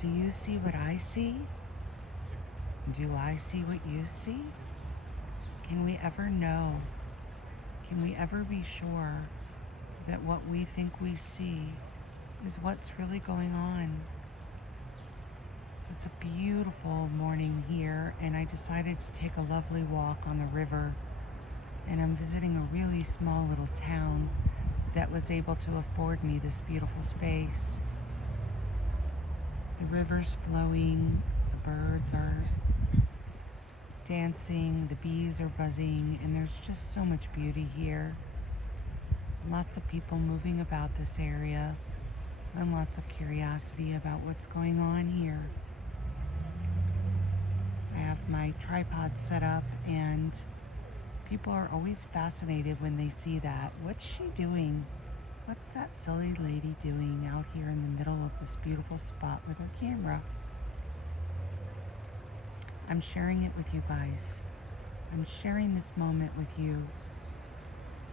Do you see what I see? Do I see what you see? Can we ever know? Can we ever be sure that what we think we see is what's really going on? It's a beautiful morning here, and I decided to take a lovely walk on the river. And I'm visiting a really small little town that was able to afford me this beautiful space. The river's flowing, the birds are dancing, the bees are buzzing, and there's just so much beauty here. Lots of people moving about this area, and lots of curiosity about what's going on here. I have my tripod set up, and people are always fascinated when they see that. What's she doing? What's that silly lady doing out here in the middle of this beautiful spot with her camera? I'm sharing it with you guys. I'm sharing this moment with you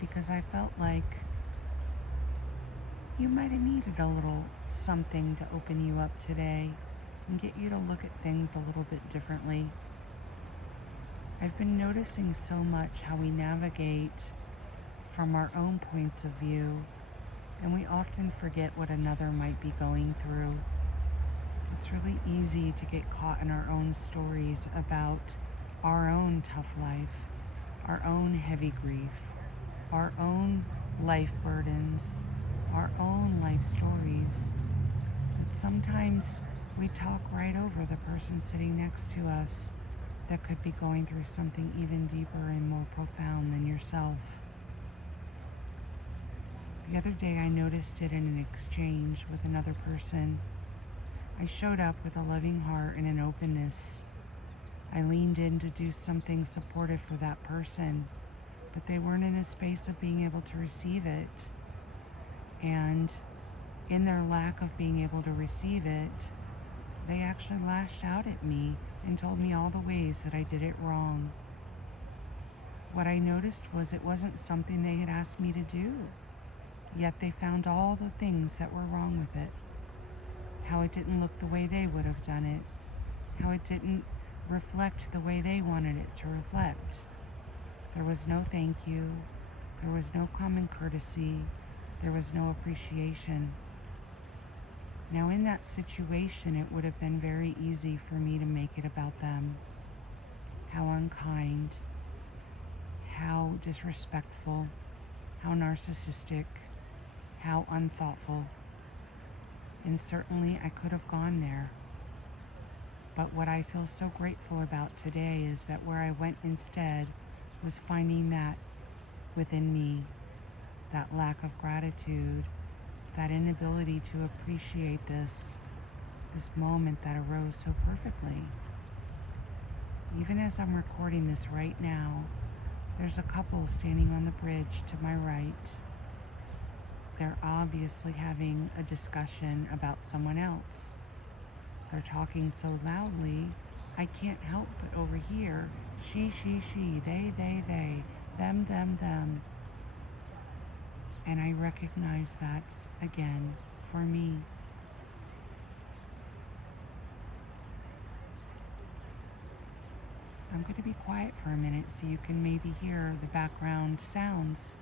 because I felt like you might have needed a little something to open you up today and get you to look at things a little bit differently. I've been noticing so much how we navigate from our own points of view, and we often forget what another might be going through. It's really easy to get caught in our own stories about our own tough life, our own heavy grief, our own life burdens, our own life stories. But sometimes we talk right over the person sitting next to us that could be going through something even deeper and more profound than yourself. The other day I noticed it in an exchange with another person. I showed up with a loving heart and an openness. I leaned in to do something supportive for that person, but they weren't in a space of being able to receive it. And in their lack of being able to receive it, they actually lashed out at me and told me all the ways that I did it wrong. What I noticed was it wasn't something they had asked me to do, yet they found all the things that were wrong with it. How it didn't look the way they would have done it, how it didn't reflect the way they wanted it to reflect. There was no thank you, there was no common courtesy, there was no appreciation. Now in that situation, it would have been very easy for me to make it about them. How unkind, how disrespectful, how narcissistic, how unthoughtful. And certainly I could have gone there. But what I feel so grateful about today is that where I went instead was finding that within me, that lack of gratitude, that inability to appreciate this moment that arose so perfectly. Even as I'm recording this right now, there's a couple standing on the bridge to my right. They're obviously having a discussion about someone else. They're talking so loudly, I can't help but overhear she, they, them, them. And I recognize that's, again, for me. I'm going to be quiet for a minute so you can maybe hear the background sounds.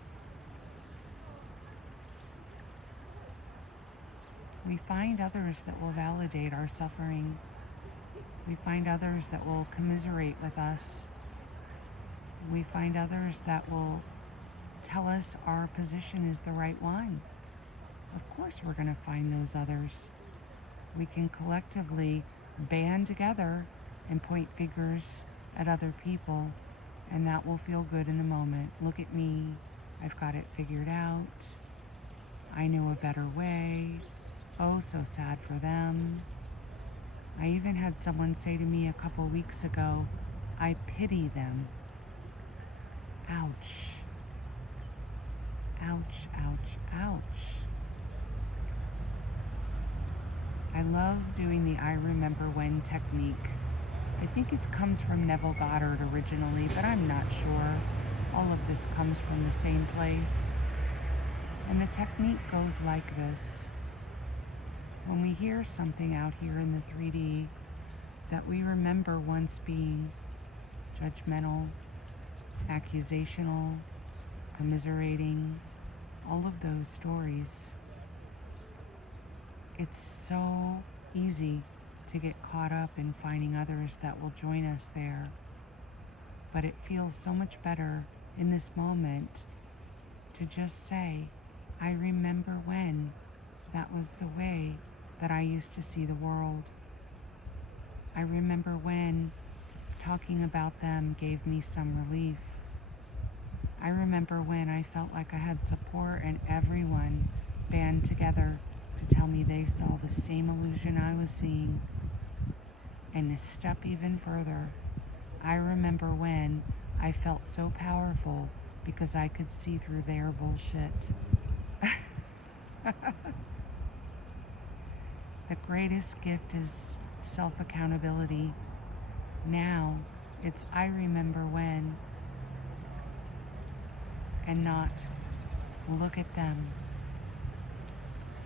We find others that will validate our suffering. We find others that will commiserate with us. We find others that will tell us our position is the right one. Of course we're going to find those others. We can collectively band together and point fingers at other people, and that will feel good in the moment. Look at me, I've got it figured out. I know a better way. Oh, so sad for them. I even had someone say to me a couple weeks ago, I pity them. Ouch. Ouch, ouch, ouch. I love doing the I remember when technique. I think it comes from Neville Goddard originally, but I'm not sure. All of this comes from the same place. And the technique goes like this. when we hear something out here in the 3D that we remember once being judgmental, accusational, commiserating, all of those stories, it's so easy to get caught up in finding others that will join us there. But it feels so much better in this moment to just say, I remember when that was the way that I used to see the world. I remember when talking about them gave me some relief. I remember when I felt like I had support and everyone band together to tell me they saw the same illusion I was seeing. And to step even further, I remember when I felt so powerful because I could see through their bullshit. The greatest gift is self-accountability. Now it's I remember when, and not look at them.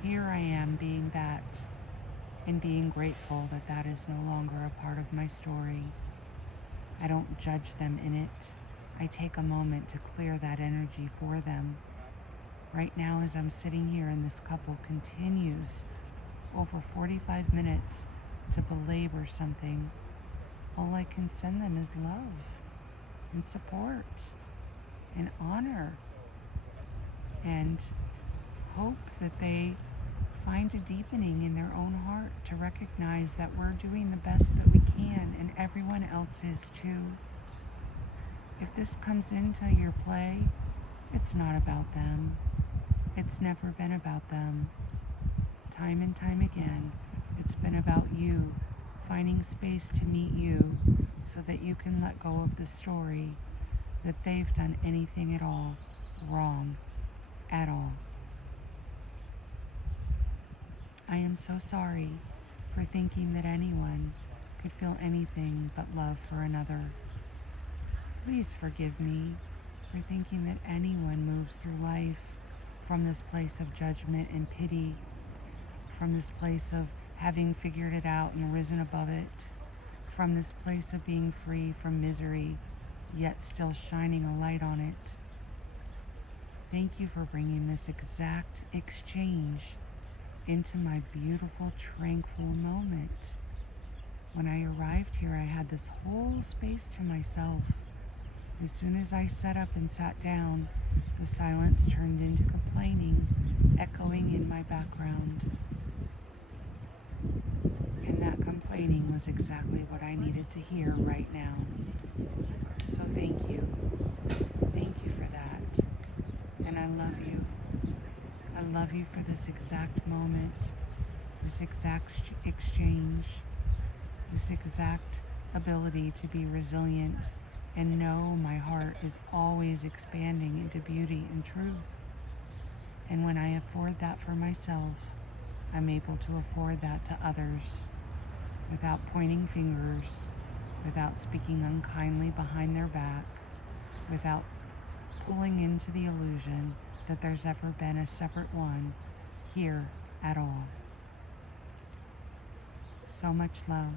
Here I am being that, and being grateful that that is no longer a part of my story. I don't judge them in it. I take a moment to clear that energy for them. Right now, as I'm sitting here and this couple continues over 45 minutes to belabor something, all I can send them is love and support and honor and hope that they find a deepening in their own heart to recognize that we're doing the best that we can and everyone else is too. If this comes into your play, it's not about them. It's never been about them. Time and time again, it's been about you finding space to meet you so that you can let go of the story that they've done anything at all wrong at all. I am so sorry for thinking that anyone could feel anything but love for another. Please forgive me for thinking that anyone moves through life from this place of judgment and pity, from this place of having figured it out and risen above it, from this place of being free from misery, yet still shining a light on it. Thank you for bringing this exact exchange into my beautiful, tranquil moment. When I arrived here, I had this whole space to myself. As soon as I sat up and sat down, the silence turned into complaining, echoing in my background. And that complaining was exactly what I needed to hear right now. So thank you. Thank you for that. And I love you. I love you for this exact moment, this exact exchange, this exact ability to be resilient and know my heart is always expanding into beauty and truth. And when I afford that for myself, I'm able to afford that to others without pointing fingers, without speaking unkindly behind their back, without pulling into the illusion that there's ever been a separate one here at all. So much love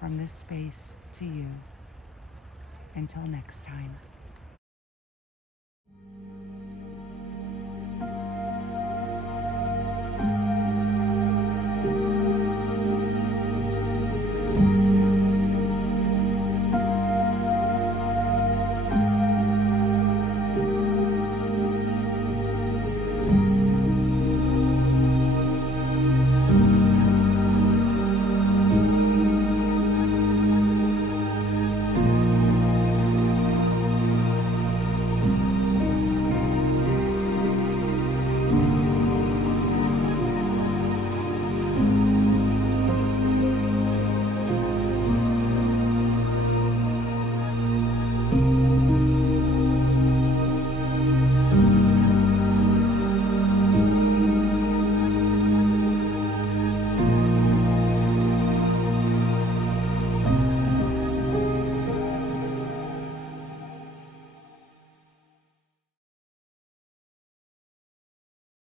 from this space to you. Until next time.